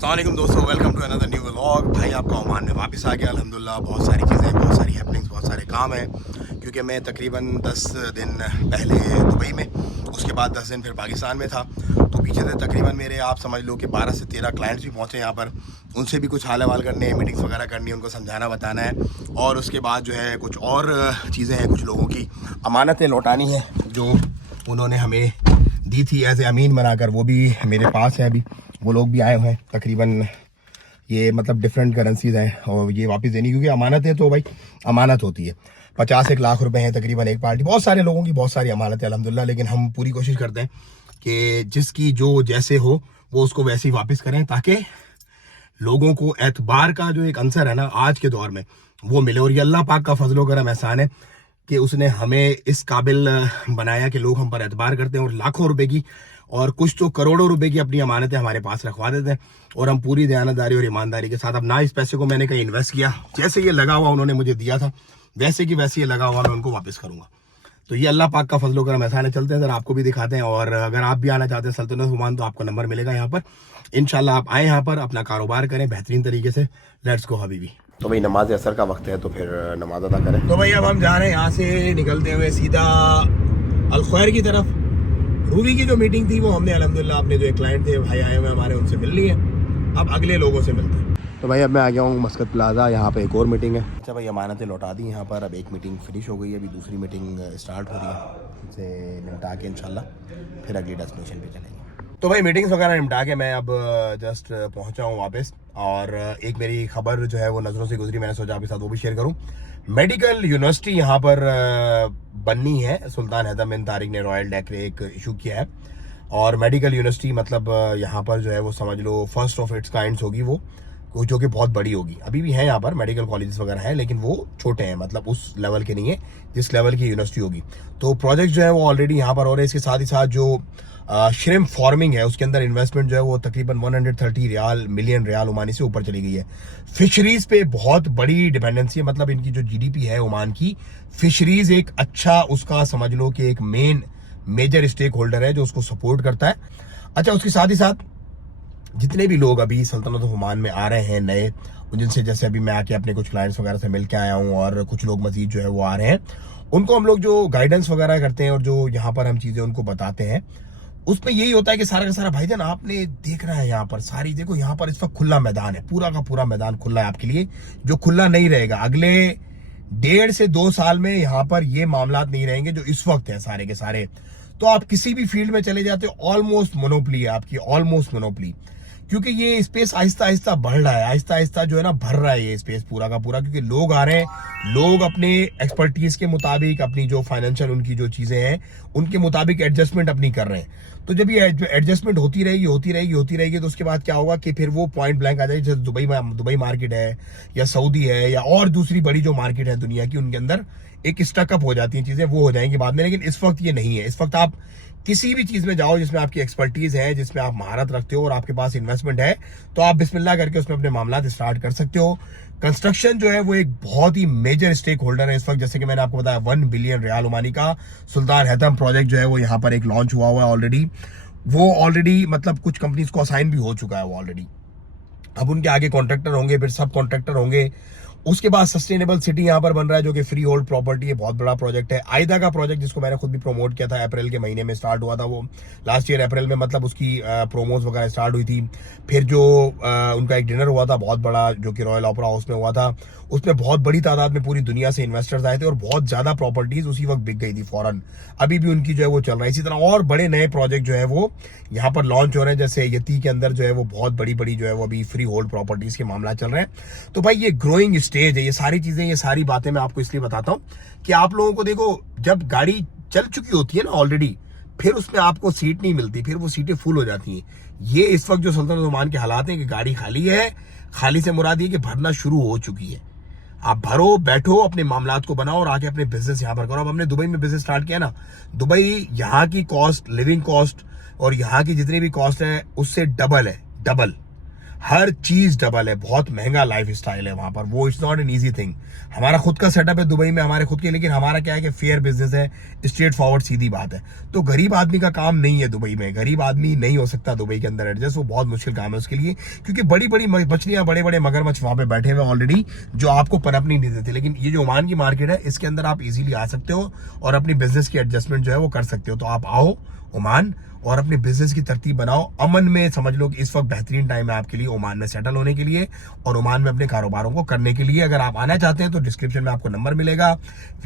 अस्सलामुअलैकुम दोस्तों, welcome to another new vlog. भाई आपका ओमान में वापस आ गया अल्हम्दुलिल्लाह। बहुत सारी चीज़ें, बहुत सारी हैपनिंग्स, बहुत सारे काम हैं, क्योंकि मैं तकरीबन 10 दिन पहले दुबई में, उसके बाद 10 दिन फिर पाकिस्तान में था। तो पीछे से तकरीबन मेरे आप समझ लो कि 12 से 13 क्लाइंट्स भी पहुँचे यहाँ पर। उनसे भी कुछ हाल हवाल करने, मीटिंग्स वगैरह करनी है, उनको समझाना बताना है। और उसके बाद जो है कुछ और चीज़ें हैं, कुछ लोगों की अमानतें लौटानी है जो उन्होंने हमें दी थी एज ए अमीन बनाकर, वो भी मेरे पास है अभी। वो लोग भी आए हुए हैं, तकरीबन ये मतलब डिफरेंट करेंसीज हैं और ये वापस देनी, क्योंकि अमानत है तो भाई अमानत होती है। 50-1 लाख रुपए हैं तकरीबन एक पार्टी। बहुत सारे लोगों की बहुत सारी अमानत है अल्हम्दुलिल्लाह, लेकिन हम पूरी कोशिश करते हैं कि जिसकी जो जैसे हो वो उसको वैसे ही वापस करें, ताकि लोगों को एतबार का जो एक अंसर है ना आज के दौर में वो मिले। और ये अल्लाह पाक का फजलो करम एहसान है कि उसने हमें इस काबिल बनाया कि लोग हम पर एतबार करते हैं और लाखों रुपए की और कुछ तो करोड़ों रुपए की अपनी अमानतें हमारे पास रखवा देते हैं। और हम पूरी दयानतदारी और ईमानदारी के साथ, अब ना इस पैसे को मैंने कहीं इन्वेस्ट किया, जैसे ये लगा हुआ उन्होंने मुझे दिया था वैसे की वैसे ये लगा हुआ मैं उनको वापस करूंगा। तो ये अल्लाह पाक का फजलो करम एहसान है। चलते हैं सर, आपको भी दिखाते हैं। और अगर आप भी आना चाहते हैं सल्तनत ओमान तो आपको नंबर मिलेगा यहाँ पर। इंशाल्लाह आप आए यहाँ पर, अपना कारोबार करें बेहतरीन तरीके से। Let's go Habibi. तो भाई नमाज असर का वक्त है, तो फिर नमाज अदा करें। तो भाई अब हम जा रहे हैं यहाँ से निकलते हुए सीधा अल खैर की तरफ। रूबी की जो मीटिंग थी वो हमने अल्हम्दुलिल्लाह अपने जो एक क्लाइंट थे भाई आए हुए हमारे, उनसे मिल ली है। अब अगले लोगों से मिलते हैं। तो भाई अब मैं आ गया हूँ मस्कत प्लाजा, यहाँ पे एक और मीटिंग है। अच्छा भाई अमानतें लौटा दी यहाँ पर। अब एक मीटिंग फिनिश हो गई है, अभी दूसरी मीटिंग स्टार्ट हो रही है। इसे निपटा के इंशाल्लाह फिर अगली डेस्टिनेशन पे चलेंगे। तो भाई मीटिंग्स वगैरह निपटा के मैं अब जस्ट पहुंचा हूँ वापस। और एक मेरी खबर जो है वो नज़रों से गुजरी, मैंने सोचा आपके साथ वो भी शेयर करूँ। मेडिकल यूनिवर्सिटी यहाँ पर बननी है। सुल्तान हैदम बिन तारिक ने रॉयल डेक्रेट इशू किया है। और मेडिकल यूनिवर्सिटी मतलब यहाँ पर जो है वो समझ लो फर्स्ट ऑफ इट्स काइंड्स होगी वो, जो कि बहुत बड़ी होगी। अभी भी है यहाँ पर मेडिकल कॉलेजेस वगैरह हैं, लेकिन वो छोटे हैं, मतलब उस लेवल के नहीं है जिस लेवल की यूनिवर्सिटी होगी। तो प्रोजेक्ट जो है वो ऑलरेडी यहाँ पर हो रहे हैं। इसके साथ ही साथ जो श्रिम्प फार्मिंग है उसके अंदर इन्वेस्टमेंट जो है वो तकरीबन 130 मिलियन रियाल ओमानी से ऊपर चली गई है। फिशरीज पे बहुत बड़ी डिपेंडेंसी है, मतलब इनकी जो जीडीपी है ओमान की, फिशरीज एक अच्छा उसका समझ लो कि एक मेजर स्टेक होल्डर है जो उसको सपोर्ट करता है। अच्छा, उसके साथ ही साथ जितने भी लोग अभी सल्तनत ओमान में आ रहे हैं नए, जिनसे जैसे अभी मैं आके अपने कुछ क्लाइंट्स वगैरह से मिल के आया हूँ और कुछ लोग मजीद जो है वो आ रहे हैं, उनको हम लोग जो गाइडेंस वगैरह करते हैं और जो यहाँ पर हम चीज़ें उनको बताते हैं, उसमें यही होता है कि सारा का सारा भाईजान आपने देख रहा है यहाँ पर सारी, देखो यहाँ पर इस वक्त खुला मैदान है, पूरा का पूरा मैदान खुला है आपके लिए, जो खुला नहीं रहेगा अगले 1.5 से 2 साल में। यहाँ पर ये मामलात नहीं रहेंगे जो इस वक्त है सारे के सारे। तो आप किसी भी फील्ड में चले जाते हो ऑलमोस्ट मोनोपली है आपकी, ऑलमोस्ट मोनोपली, क्योंकि ये स्पेस आहिस्ता आहिस्ता बढ़ रहा है, आहिस्ता आहिस्ता जो है ना भर रहा है ये स्पेस पूरा का पूरा, क्योंकि लोग आ रहे हैं, लोग अपने एक्सपर्टीज के मुताबिक अपनी जो फाइनेंशियल उनकी जो चीजें हैं उनके मुताबिक एडजस्टमेंट अपनी कर रहे हैं। तो जब ये एडजस्टमेंट होती रहेगी तो उसके बाद क्या होगा कि फिर वो पॉइंट ब्लैंक आ जाएगी। जैसे दुबई मार्केट है या सऊदी है या और दूसरी बड़ी जो मार्केट है दुनिया की, उनके अंदर एक स्टकअप हो जाती हैं चीजें, वो हो जाएंगी बाद में। लेकिन इस वक्त ये नहीं है। इस वक्त आप किसी भी चीज में जाओ जिसमें आपकी एक्सपर्टीज है, जिसमें आप महारत रखते हो और आपके पास इन्वेस्टमेंट है, तो आप बिस्मिल्लाह करके उसमें अपने मामला स्टार्ट कर सकते हो। कंस्ट्रक्शन जो है वो एक बहुत ही मेजर स्टेक होल्डर है इस वक्त। जैसे कि मैंने आपको बताया 1 बिलियन रियाल ओमानी का सुल्तान हैथम प्रोजेक्ट जो है वो यहाँ पर एक लॉन्च हुआ है ऑलरेडी। वो ऑलरेडी मतलब कुछ कंपनीज को असाइन भी हो चुका है वो ऑलरेडी। अब उनके आगे कॉन्ट्रैक्टर होंगे, फिर सब कॉन्ट्रैक्टर होंगे। उसके बाद सस्टेनेबल सिटी यहाँ पर बन रहा है जो कि फ्री होल्ड प्रॉपर्टी है, बहुत बड़ा प्रोजेक्ट है। आयदा का प्रोजेक्ट जिसको मैंने खुद भी प्रमोट किया था, अप्रैल के महीने में स्टार्ट हुआ था वो, लास्ट ईयर अप्रैल में, मतलब उसकी प्रोमोज वगैरह स्टार्ट हुई थी। फिर जो उनका एक डिनर हुआ था बहुत बड़ा जो कि रॉयल ओपेरा हाउस में हुआ था, उसमें बहुत बड़ी तादाद में पूरी दुनिया से इन्वेस्टर्स आए थे और बहुत ज्यादा प्रॉपर्टीज उसी वक्त बिक गई थी फौरन। अभी भी उनकी जो है वो चल रहा है। इसी तरह और बड़े नए प्रोजेक्ट जो है वो यहाँ पर लॉन्च हो रहे हैं, जैसे यती के अंदर जो है वो बहुत बड़ी बड़ी जो है वो अभी फ्री होल्ड प्रॉपर्टीज के मामला चल रहे हैं। तो भाई ये ग्रोइंग स्टेज है। ये सारी चीजें, ये सारी बातें मैं आपको इसलिए बताता हूँ कि आप लोगों को देखो, जब गाड़ी चल चुकी होती है ना ऑलरेडी, फिर उसमें आपको सीट नहीं मिलती, फिर वो सीटें फुल हो जाती हैं। ये इस वक्त जो सल्तनत ओमान के हालात हैं कि गाड़ी खाली है, खाली से मुराद ये कि भरना शुरू हो चुकी है। आप भरो, बैठो, अपने मामलात को बनाओ और आके अपने बिजनेस यहाँ पर करो। अब हमने दुबई में बिजनेस स्टार्ट किया ना, दुबई यहाँ की कॉस्ट, लिविंग कॉस्ट और यहाँ की जितनी भी कॉस्ट है उससे डबल है, डबल। हर चीज डबल है, बहुत महंगा लाइफ स्टाइल है वहां पर, वो it's not an easy thing. हमारा खुद का सेटअप है दुबई में, हमारे खुद के, लेकिन हमारा क्या है कि फेयर बिजनेस है, स्ट्रेट फॉरवर्ड सीधी बात है। तो गरीब आदमी का काम नहीं है दुबई में, गरीब आदमी नहीं हो सकता दुबई के अंदर एडजस्ट, वो बहुत मुश्किल काम है उसके लिए, क्योंकि बड़ी बड़ी मछलियां, बड़े बड़े मगरमच्छ वहां पे बैठे हुए ऑलरेडी, जो आपको पनपनी नहीं देते। लेकिन ये जो ओमान की मार्केट है, इसके अंदर आप इजीली आ सकते हो और अपनी बिजनेस की एडजस्टमेंट जो है वो कर सकते हो। तो आप आओ ओमान और अपने बिजनेस की तरतीब बनाओ अमन में। समझ लो कि इस वक्त बेहतरीन टाइम है आपके लिए ओमान में सेटल होने के लिए और ओमान में अपने कारोबारों को करने के लिए। अगर आप आना चाहते हैं तो डिस्क्रिप्शन में आपको नंबर मिलेगा,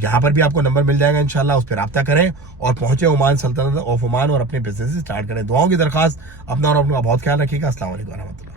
यहाँ पर भी आपको नंबर मिल जाएगा इंशाल्लाह, उस पर रब्ता करें और पहुंचे ओमान सल्तनत ऑफ ओमान और अपने बिजनेस स्टार्ट करें। दुआओं की दरखास्त, अपना और अपना बहुत ख्याल रखिएगा। अस्सलाम वालेकुम।